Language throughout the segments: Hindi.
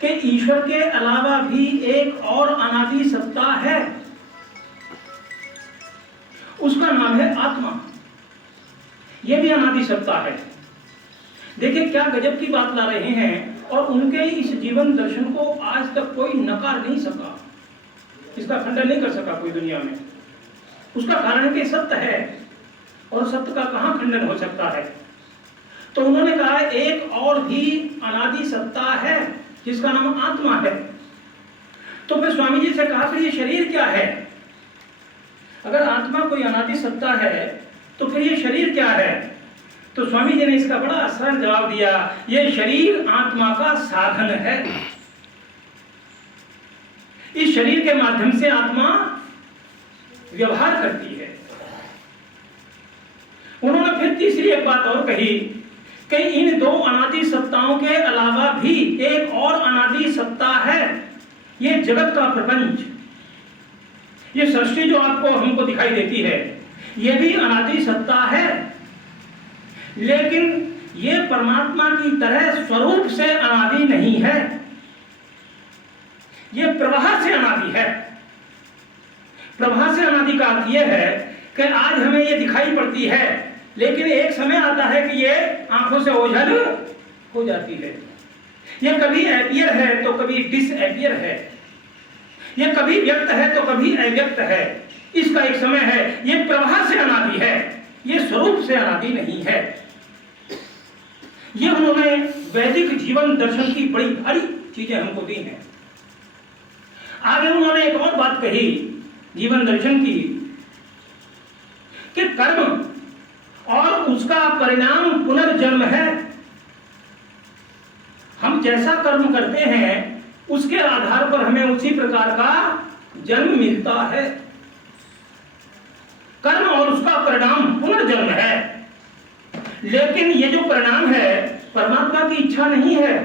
कि ईश्वर के अलावा भी एक और अनादि सत्ता है, उसका नाम है आत्मा। यह भी अनादि सत्ता है। देखिए क्या गजब की बात ला रहे हैं, और उनके इस जीवन दर्शन को आज तक कोई नकार नहीं सका, इसका खंडन नहीं कर सका कोई दुनिया में। उसका कारण है कि सत्य है, और सत्य का कहां खंडन हो सकता है। तो उन्होंने कहा एक और भी अनादि सत्ता है जिसका नाम आत्मा है। तो मैं स्वामी जी से कहा फिर ये शरीर क्या है? अगर आत्मा कोई अनादि सत्ता है तो फिर ये शरीर क्या है? तो स्वामी जी ने इसका बड़ा सरल जवाब दिया, ये शरीर आत्मा का साधन है। इस शरीर के माध्यम से आत्मा व्यवहार करती है। उन्होंने फिर तीसरी एक बात और कही कि इन दो अनादि सत्ताओं के अलावा भी एक और अनादि सत्ता है, ये जगत का प्रपंच, ये सृष्टि जो आपको हमको दिखाई देती है, ये भी अनादि सत्ता है, लेकिन ये परमात्मा की तरह स्वरूप से अनादि नहीं है, ये प्रवाह से अनादि है। प्रवाह से अनादि का अर्थ यह है कि आज हमें ये दिखाई पड़ती है, लेकिन एक समय आता है कि ये आंखों से ओझल हो जाती है। ये कभी एपियर है तो कभी डिसएपियर है, ये कभी व्यक्त है तो कभी अव्यक्त है, इसका एक समय है। ये प्रवाह से अनादि है, ये स्वरूप से अनादि नहीं है। ये उन्होंने वैदिक जीवन दर्शन की बड़ी भारी चीजें हमको दी हैं। आगे उन्होंने एक और बात कही जीवन दर्शन की कि कर्म और उसका परिणाम पुनर्जन्म है। हम जैसा कर्म करते हैं उसके आधार पर हमें उसी प्रकार का जन्म मिलता है। कर्म और उसका परिणाम पुनर्जन्म है, लेकिन ये जो परिणाम है परमात्मा की इच्छा नहीं है,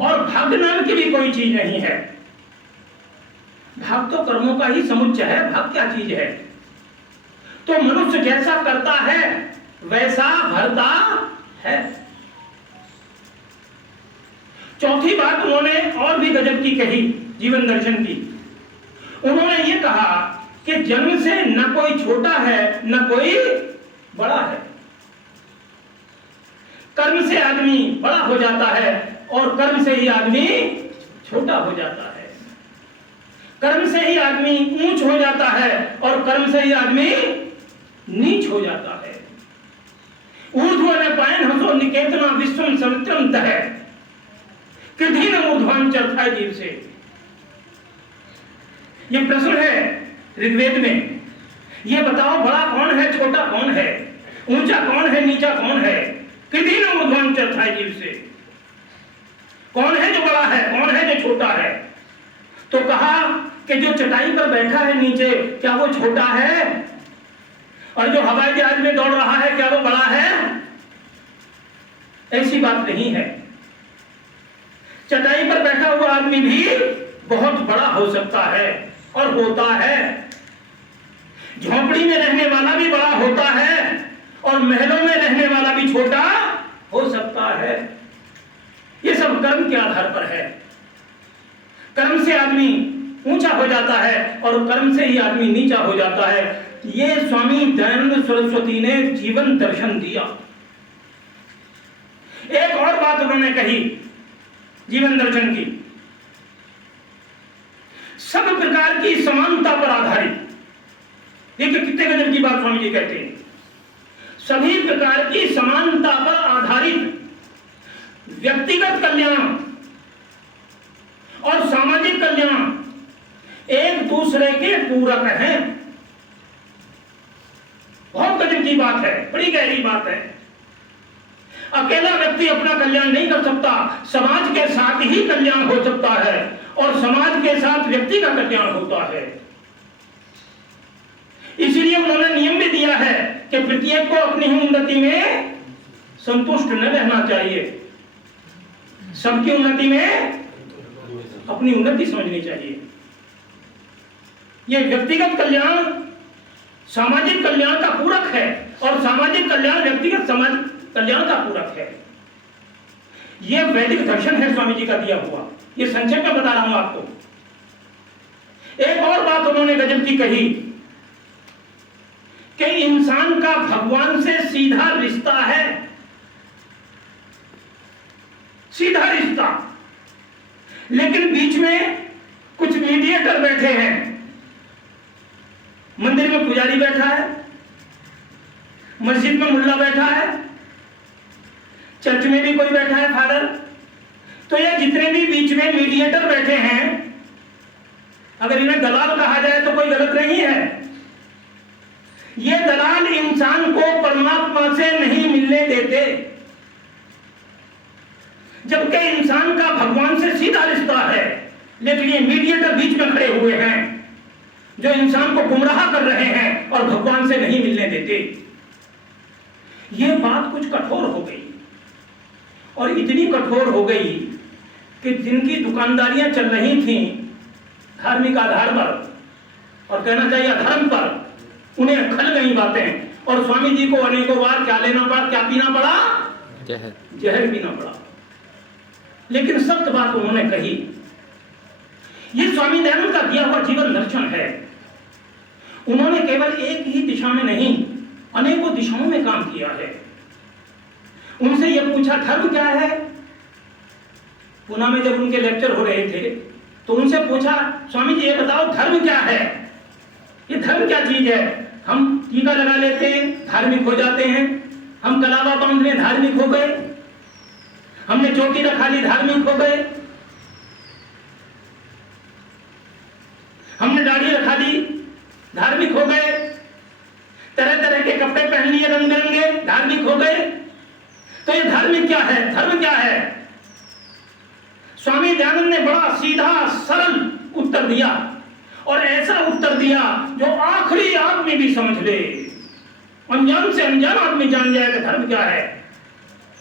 और भाग्य नाम की भी कोई चीज नहीं है। भाग तो कर्मों का ही समुच्चय है, भाग क्या चीज है? तो मनुष्य जैसा करता है वैसा भरता है। चौथी बात उन्होंने और भी गजब की कही जीवन दर्शन की। उन्होंने ये कहा कि जन्म से न कोई छोटा है न कोई बड़ा है। कर्म से आदमी बड़ा हो जाता है और कर्म से ही आदमी छोटा हो जाता है। कर्म से ही आदमी ऊंच हो जाता है और कर्म से ही आदमी नीच हो जाता है। ऊर्ध्व पायन हसो निकेतना विश्वम समुद्रम तह कृधि न ऊर्ध्वांचल जीव से। यह प्रश्न है ऋग्वेद में, यह बताओ बड़ा कौन है छोटा कौन है, ऊंचा कौन है नीचा कौन है? कृधि न ऊर्ध्वांचल जीव से। कौन है जो बड़ा है, कौन है जो छोटा है? तो कहा कि जो चटाई पर बैठा है नीचे क्या वो छोटा है, और जो हवाई जहाज में दौड़ रहा है क्या वो बड़ा है? ऐसी बात नहीं है। चटाई पर बैठा हुआ आदमी भी बहुत बड़ा हो सकता है और होता है। झोपड़ी में रहने वाला भी बड़ा होता है और महलों में रहने वाला भी छोटा हो सकता है। ये सब कर्म के आधार पर है। कर्म से आदमी ऊंचा हो जाता है और कर्म से ही आदमी नीचा हो जाता है। ये स्वामी दयानंद सरस्वती ने जीवन दर्शन दिया। एक और बात उन्होंने कही जीवन दर्शन की, सब प्रकार की समानता पर आधारित। देखिए कितने गजब की बात स्वामी जी कहते हैं। सभी प्रकार की समानता पर आधारित व्यक्तिगत कल्याण और सामाजिक कल्याण एक दूसरे के पूरक हैं। बहुत गजब की बात है, बड़ी गहरी बात है। अकेला व्यक्ति अपना कल्याण नहीं कर सकता, समाज के साथ ही कल्याण हो सकता है और समाज के साथ व्यक्ति का कल्याण होता है। इसलिए उन्होंने नियम भी दिया है कि प्रत्येक को अपनी ही उन्नति में संतुष्ट न रहना चाहिए, सबकी उन्नति में अपनी उन्नति समझनी चाहिए। यह व्यक्तिगत कल्याण सामाजिक कल्याण का पूरक है और सामाजिक कल्याण व्यक्तिगत समाज कल्याण का पूरक है। ये वैदिक दर्शन है स्वामी जी का दिया हुआ, ये संक्षेप में बता रहा हूं आपको। एक और बात उन्होंने गजब की कही कि इंसान का भगवान से सीधा रिश्ता है, सीधा रिश्ता, लेकिन बीच में कुछ मीडिएटर बैठे हैं। मंदिर में पुजारी बैठा है, मस्जिद में मुल्ला बैठा है, चर्च में भी कोई बैठा है फादर। तो ये जितने भी बीच में मीडिएटर बैठे हैं, अगर इन्हें दलाल कहा जाए तो कोई गलत नहीं है। ये दलाल इंसान को परमात्मा से नहीं मिलने देते, जबकि इंसान का भगवान से सीधा रिश्ता है, लेकिन ये मीडिएटर बीच में खड़े हुए हैं जो इंसान को गुमराह कर रहे हैं और भगवान से नहीं मिलने देते। ये बात कुछ कठोर हो गई, और इतनी कठोर हो गई कि जिनकी दुकानदारियां चल रही थीं धार्मिक आधार पर, और कहना चाहिए धर्म पर, उन्हें खल गई बातें, और स्वामी जी को अनेकों बार क्या लेना पड़ा, क्या पीना पड़ा, जहर पीना पड़ा। लेकिन सत्य बात उन्होंने कही। ये स्वामी दयानंद का दिया हुआ जीवन दर्शन है। उन्होंने केवल एक ही दिशा में नहीं, अनेकों दिशाओं में काम किया है। उनसे यह पूछा धर्म क्या है। पुणे में जब उनके लेक्चर हो रहे थे तो उनसे पूछा, स्वामी जी ये बताओ धर्म क्या है, ये धर्म क्या चीज है। हम टीका लगा लेते हैं, धार्मिक हो जाते हैं, हम कलावा बांध लें, धार्मिक हो गए, हमने चोटी रखा ली, धार्मिक हो गए, हमने दाढ़ी रखा ली, धार्मिक हो गए, तरह तरह के कपड़े पहन लिए रंग बिरंगे, धार्मिक हो गए। तो ये धार्मिक क्या है, धर्म क्या है। स्वामी दयानंद ने बड़ा सीधा सरल उत्तर दिया, और ऐसा उत्तर दिया जो आखिरी आदमी भी समझ ले, अनजान से अनजान आदमी जान जाए कि धर्म क्या है।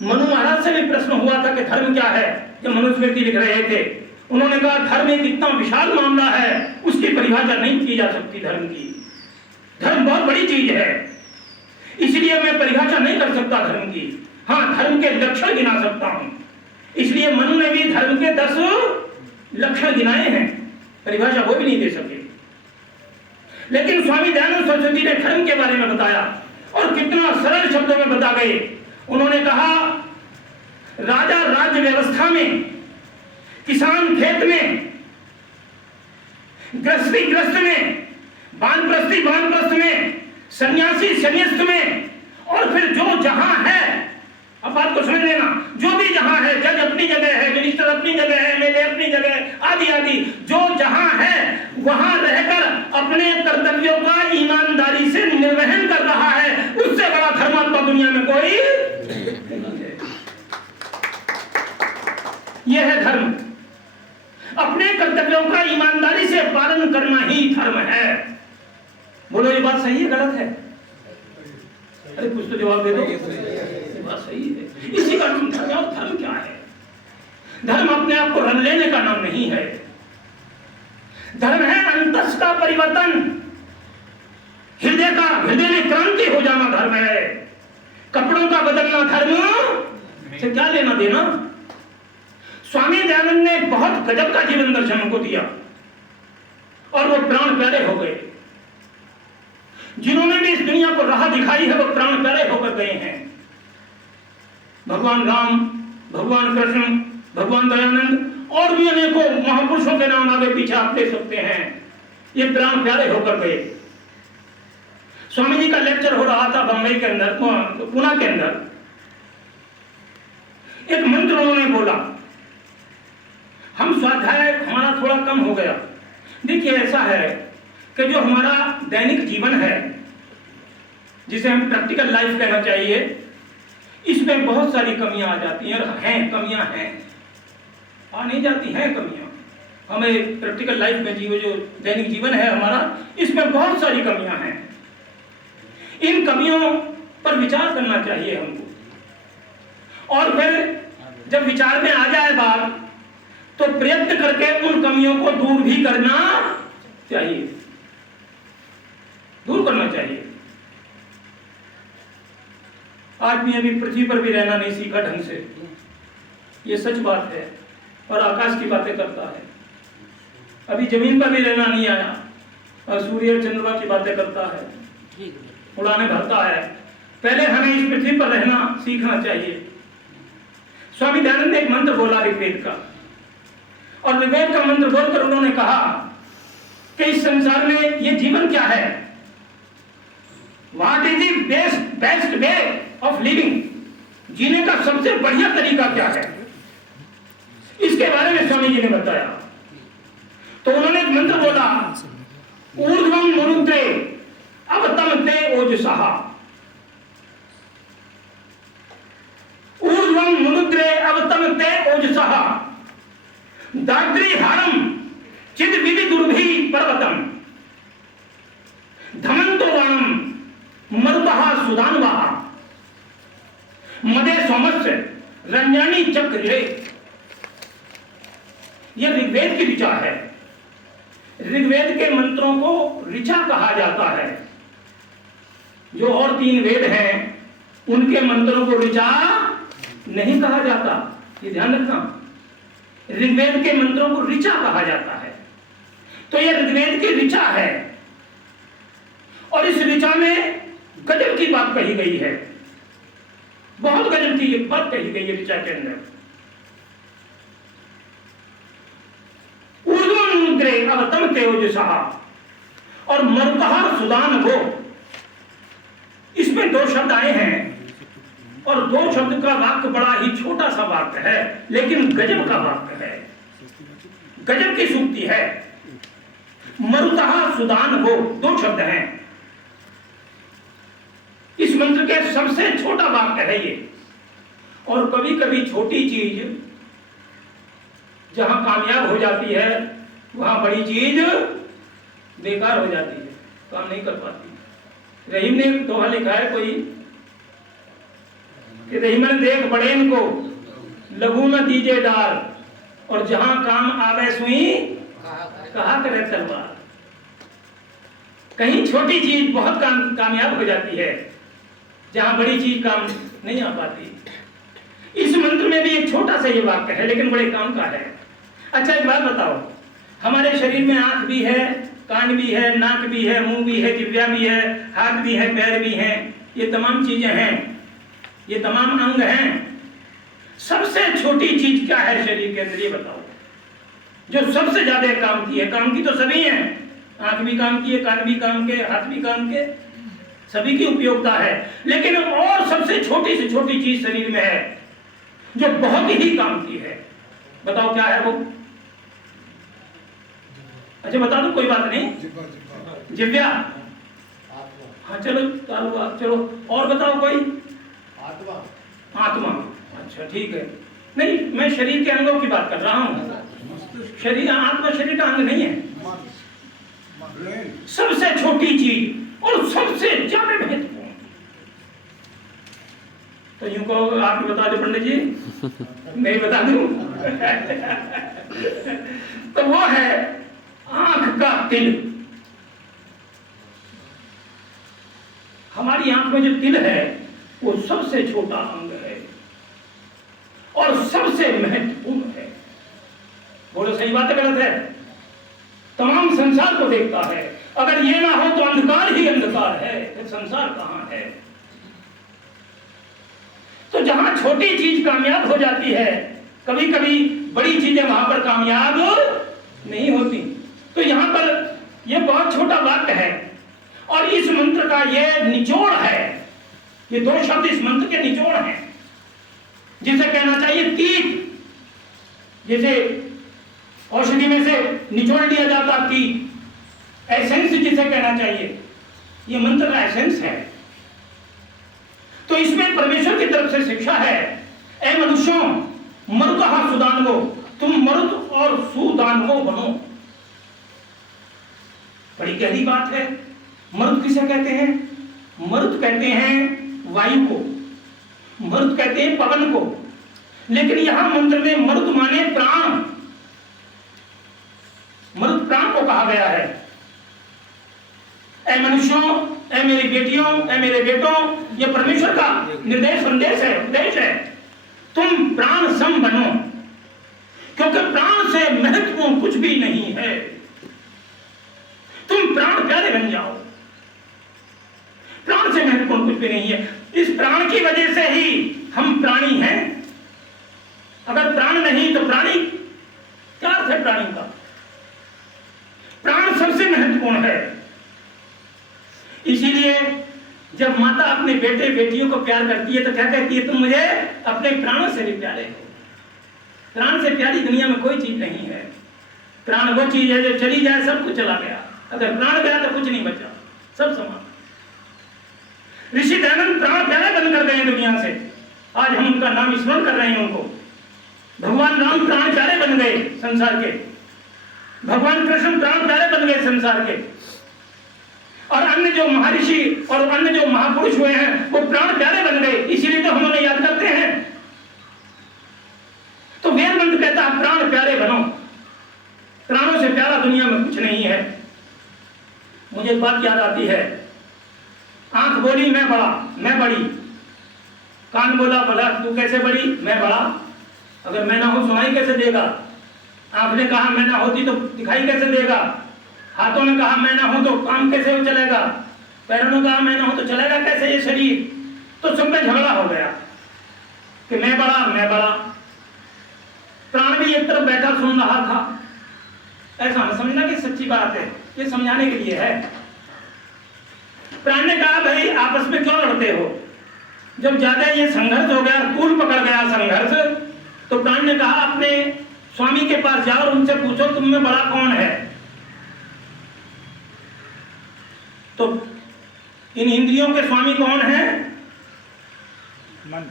मनु महाराज से भी प्रश्न हुआ था कि धर्म क्या है, जब मनुस्मृति लिख रहे थे। उन्होंने कहा धर्म एक इतना विशाल मामला है, उसकी परिभाषा नहीं की जा सकती धर्म की। धर्म बहुत बड़ी चीज है, इसलिए मैं परिभाषा नहीं कर सकता धर्म की। हाँ, धर्म के लक्षण गिना सकता हूं, इसलिए मनु ने भी धर्म के 10 लक्षण गिनाए हैं, परिभाषा वो भी नहीं दे सके। लेकिन स्वामी दयानंद सरस्वती ने धर्म के बारे में बताया, और कितना सरल शब्दों में बता गए। उन्होंने कहा राजा राज्य व्यवस्था में, किसान खेत में, गृहस्थी गृहस्थ में, वानप्रस्थी वानप्रस्थ में, सन्यासी सन्यास्त में, और फिर जो जहां है, अब बात को समझ लेना, जो भी जहां है, जज अपनी जगह है, मिनिस्टर अपनी जगह है, एमएलए अपनी जगह, आदि आदि, जो जहां है वहां रहकर अपने कर्तव्यों का ईमानदारी से निर्वहन कर रहा है, उससे बड़ा धर्मात्मा दुनिया में कोई नहीं है। यह है धर्म। अपने कर्तव्यों का ईमानदारी से पालन करना ही धर्म है। बोलो ये बात सही है गलत है? अरे कुछ तो जवाब दे दो। ये बात सही है। इसी का नाम धर्म है। और धर्म क्या है? धर्म अपने आप को रंग लेने का नाम नहीं है। धर्म है अंतस का परिवर्तन, हृदय में क्रांति हो जाना धर्म है। कपड़ों का बदलना धर्म से क्या लेना देना। स्वामी दयानंद ने बहुत गजब का जीवन दर्शन उनको दिया, और वो प्राण प्यारे हो गए। जिन्होंने भी इस दुनिया को राह दिखाई है, वो प्राण प्यारे होकर गए हैं। भगवान राम, भगवान कृष्ण, भगवान दयानंद, और भी अनेकों महापुरुषों के नाम आगे पीछे आप ले सकते हैं। ये प्राण प्यारे होकर गए। स्वामी जी का लेक्चर हो रहा था बंबई के अंदर, पुणे के अंदर। एक मंत्र उन्होंने बोला, हम स्वाध्याय हमारा थोड़ा कम हो गया। देखिए ऐसा है कि जो हमारा दैनिक जीवन है, जिसे हम प्रैक्टिकल लाइफ कहना चाहिए, इसमें बहुत सारी कमियां आ जाती हैं, और हैं कमियां हैं, आ नहीं जाती हैं कमियां। हमें प्रैक्टिकल लाइफ में जो दैनिक जीवन है हमारा, इसमें बहुत सारी कमियां हैं। इन कमियों पर विचार करना चाहिए हमको, और फिर जब विचार में आ जाए बात, तो प्रयत्न करके उन कमियों को दूर भी करना चाहिए, दूर करना चाहिए। आदमी अभी पृथ्वी पर भी रहना नहीं सीखा ढंग से, ये सच बात है, और आकाश की बातें करता है। अभी जमीन पर भी रहना नहीं आया और सूर्य और चंद्रमा की बातें करता है, उड़ाने भरता है। पहले हमें इस पृथ्वी पर रहना सीखना चाहिए। स्वामी दयानंद ने एक मंत्र बोला ऋग्वेद का, और ऋग्वेद का मंत्र बोलकर उन्होंने कहा कि इस संसार में ये जीवन क्या है, what is the best way of living, जीने का सबसे बढ़िया तरीका क्या है, इसके बारे में स्वामी जी ने बताया। तो उन्होंने एक मंत्र बोला, ऊर्ध्वं मुरुद्रे अवतमते ओजसः, ऊर्ध्वं मुरुद्रे अवतमते ओजसः, दाद्रीहारं चिद विविदुर्भि पर्वतम, धमन्तो वाणम मरुतः सुदानवः, मदे सोमस्य रंजानी चक्रे। यह ऋग्वेद की ऋचा है। ऋग्वेद के मंत्रों को ऋचा कहा जाता है। जो और 3 वेद हैं उनके मंत्रों को ऋचा नहीं कहा जाता, ये ध्यान रखना। ऋग्वेद के मंत्रों को ऋचा कहा जाता है। तो यह ऋग्वेद की ऋचा है, और इस ऋचा में गजब की बात कही गई है, बहुत गजब की बात कही गई है ऋचा के अंदर। ऊर्ध्वं मुरुद्रे अवतमते ओजसः और मरुतः सुदानवो, इसमें 2 शब्द आए हैं, और 2 शब्द का वाक्य बड़ा ही छोटा सा वाक्य है, लेकिन गजब का वाक्य है, गजब की सूक्ति है। मरुतः सुदानवो 2 शब्द हैं। इस मंत्र के सबसे छोटा वाक्य है ये। और कभी कभी छोटी चीज जहां कामयाब हो जाती है, वहां बड़ी चीज बेकार हो जाती है, काम नहीं कर पाती। रहीम ने दोहा लिखा है कोई कि रहीमन देख बड़ेन को लघु न दीजे डार, और जहां काम आवे सुई कहा करे तलवार। कहीं छोटी चीज बहुत कामयाब हो जाती है, जहां बड़ी चीज काम नहीं आ पाती। इस मंत्र में भी एक छोटा सा ये वाक्य है, लेकिन बड़े काम का है। अच्छा एक बात बताओ, हमारे शरीर में आंख भी है, कान भी है, नाक भी है, मुंह भी है, जिह्वा भी है, हाथ भी है, पैर भी हैं, ये तमाम चीजें हैं, ये तमाम अंग हैं। सबसे छोटी चीज क्या है शरीर के अंदर, ये बताओ, जो सबसे ज्यादा काम की है। काम की तो सभी हैं, आंख भी काम की है, कान भी काम के, हाथ भी काम के, सभी की उपयोगिता है। लेकिन और सबसे छोटी से छोटी चीज शरीर में है जो बहुत ही काम की है, बताओ क्या है वो? अच्छा बता दो, कोई बात नहीं। जिह्वा, हाँ चलो चलो, और बताओ कोई? आत्मा। अच्छा ठीक है, नहीं मैं शरीर के अंगों की बात कर रहा हूं। शरीर, आत्मा शरीर का अंग नहीं है। सबसे छोटी चीज और सबसे ज्यादा महत्वपूर्ण, तो यूं कहो आप बता दो पंडित जी, मैं बता दूं। तो वो है आंख का तिल। हमारी आंख में जो तिल है वो सबसे छोटा अंग है और सबसे महत्वपूर्ण है। बोलो सही बात है गलत है? तमाम संसार को देखता है, अगर ये ना हो तो अंधकार ही अंधकार है, फिर संसार कहां है? तो जहां छोटी चीज कामयाब हो जाती है, कभी कभी बड़ी चीजें वहां पर कामयाब नहीं होती। तो यहां पर यह बहुत छोटा वाक्य है और इस मंत्र का यह निचोड़ है। ये 2 शब्द इस मंत्र के निचोड़ हैं, जिसे कहना चाहिए तीत। जैसे औषधि में से निचोड़ लिया जाता तीत, एसेंस जिसे कहना चाहिए, ये मंत्र का एसेंस है। तो इसमें परमेश्वर की तरफ से शिक्षा है, ऐ मनुष्यों मरुतः सुदानवो, तुम मरुत और सुदानवो बनो। बड़ी गहरी बात है। मरुत किसे कहते हैं? मरुत कहते हैं वायु को, मरुत कहते हैं पवन को, लेकिन यहां मंत्र में मरुत माने प्राण, मरुत प्राण को कहा गया है। ऐ मनुष्यों, ऐ मेरी बेटियों, ऐ मेरे बेटों, यह परमेश्वर का निर्देश, संदेश है, उपदेश है। तुम प्राण सम बनो, क्योंकि प्राण से महत्वपूर्ण कुछ भी नहीं है। तुम प्राण प्यारे बन जाओ, प्राण से महत्वपूर्ण कुछ भी नहीं है। इस प्राण की वजह से ही हम प्राणी हैं। अगर प्राण नहीं तो प्राणी क्या अर्थ है? प्राणी का प्राण सबसे महत्वपूर्ण है। इसीलिए जब माता अपने बेटे बेटियों को प्यार करती है तो क्या कहती है? तुम मुझे अपने प्राणों से भी प्यारे हो। प्राण से प्यारी दुनिया में कोई चीज नहीं है। प्राण वो चीज है जो चली जाए सब कुछ चला गया, अगर प्राण गया तो कुछ नहीं बचा, सब समान। ऋषि दयानंद प्राण प्यारे बनकर गए दुनिया से, आज हम उनका नाम स्मरण कर रहे हैं उनको। भगवान राम प्राण प्यारे बन गए संसार के, भगवान कृष्ण प्राण प्यारे बन गए संसार के, और अन्य जो महर्षि और अन्य जो महापुरुष हुए हैं वो प्राण प्यारे बन गए, इसीलिए तो हम उन्हें याद करते हैं। तो वेद मंत्र कहता है प्राण प्यारे बनो, प्राणों से प्यारा दुनिया में कुछ नहीं है। मुझे एक बात याद आती है, आंख बोली मैं बड़ा, मैं बड़ी, कान बोला भला तू कैसे बड़ी, मैं बड़ा, अगर मैं ना हो सुनाई कैसे देगा, आंख ने कहा मैं ना होती तो दिखाई कैसे देगा, हाथों ने कहा मैं ना हो तो काम कैसे हो चलेगा, पैरों ने कहा मैं ना हो तो चलेगा कैसे ये शरीर। तो सब में झगड़ा हो गया कि मैं बड़ा, मैं बड़ा। प्राण भी एक तरफ बैठा सुन रहा था। ऐसा न समझना कि सच्ची बात है, ये समझाने के लिए है। प्राण ने कहा भाई आपस में क्यों लड़ते हो? जब ज्यादा ये संघर्ष हो गया, कूल पकड़ गया संघर्ष, तो प्राण ने कहा अपने स्वामी के पास जाओ और उनसे पूछो तुम में बड़ा कौन है। तो इन इंद्रियों के स्वामी कौन है? मन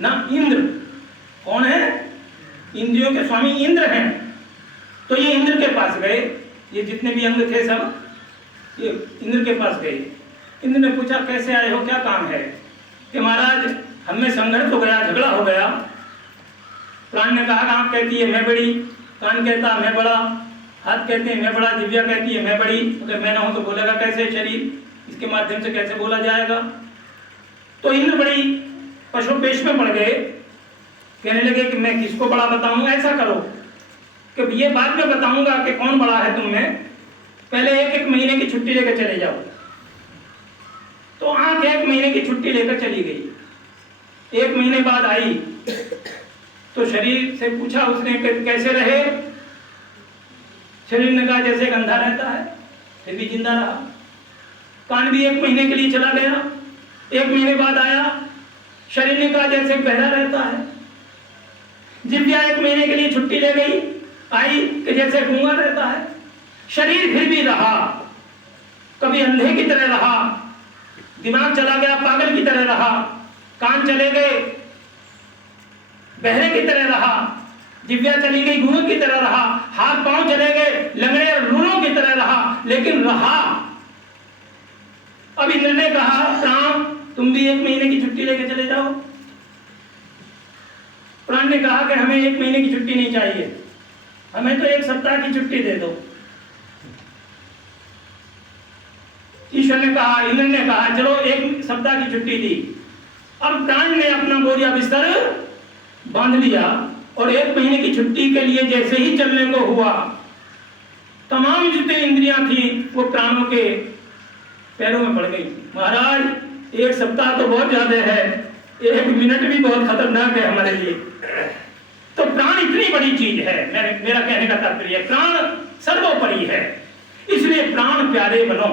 ना, इंद्र। कौन है? इंद्रियों के स्वामी इंद्र हैं। तो ये इंद्र के पास गए, ये जितने भी अंग थे सब ये इंद्र के पास गए। इंद्र ने पूछा कैसे आए हो, क्या काम है? कि महाराज हमें संघर्ष हो गया, झगड़ा हो गया। प्राण ने कहा आंख कहती है मैं बड़ी, कान कहता मैं बड़ा, हाथ कहते हैं मैं बड़ा, दिव्या कहती है मैं बड़ी, अगर मैं ना हूं तो बोलेगा कैसे शरीर, इसके माध्यम से कैसे बोला जाएगा। तो इंद्र बड़ी पशुपेश में पड़ गए, कहने लगे कि मैं किसको बड़ा बताऊं। ऐसा करो कि ये बाद में बताऊंगा कि कौन बड़ा है तुम में, पहले एक एक महीने की छुट्टी लेकर चले जाओ। तो आंख एक महीने की छुट्टी लेकर चली गई। एक महीने बाद आई तो शरीर से पूछा उसने कैसे रहे। शरीर ने कहा जैसे अंधा रहता है, फिर भी जिंदा रहा। कान भी एक महीने के लिए चला गया, एक महीने बाद आया। शरीर ने कहा जैसे बहरा रहता है। जिव्या एक महीने के लिए छुट्टी ले गई, आई कि जैसे गूंगा रहता है। शरीर फिर भी रहा, कभी अंधे की तरह रहा, दिमाग चला गया पागल की तरह रहा, कान चले गए बहरे की तरह रहा, जिव्या चली गई गूंगे की तरह रहा, हाथ पांव चले गए लंगड़े और लूलों की तरह रहा, लेकिन रहा। अब इंद्र ने कहा प्राण तुम भी एक महीने की छुट्टी लेके चले जाओ। प्राण ने कहा कि हमें एक महीने की छुट्टी नहीं चाहिए, हमें तो एक सप्ताह की छुट्टी दे दो। ईश्वर ने कहा, इंद्र ने कहा चलो एक सप्ताह की छुट्टी दी। अब प्राण ने अपना बोरिया बिस्तर बांध लिया और एक महीने की छुट्टी के लिए जैसे ही चलने को हुआ, तमाम जितनी इंद्रियां थी वो प्राणों के पैरों में पड़ गई। महाराज एक सप्ताह तो बहुत ज्यादा है, एक मिनट भी बहुत खतरनाक है हमारे लिए। तो प्राण इतनी बड़ी चीज है, मेरा कहने का तात्पर्य प्राण सर्वोपरि है। इसलिए प्राण प्यारे बनो।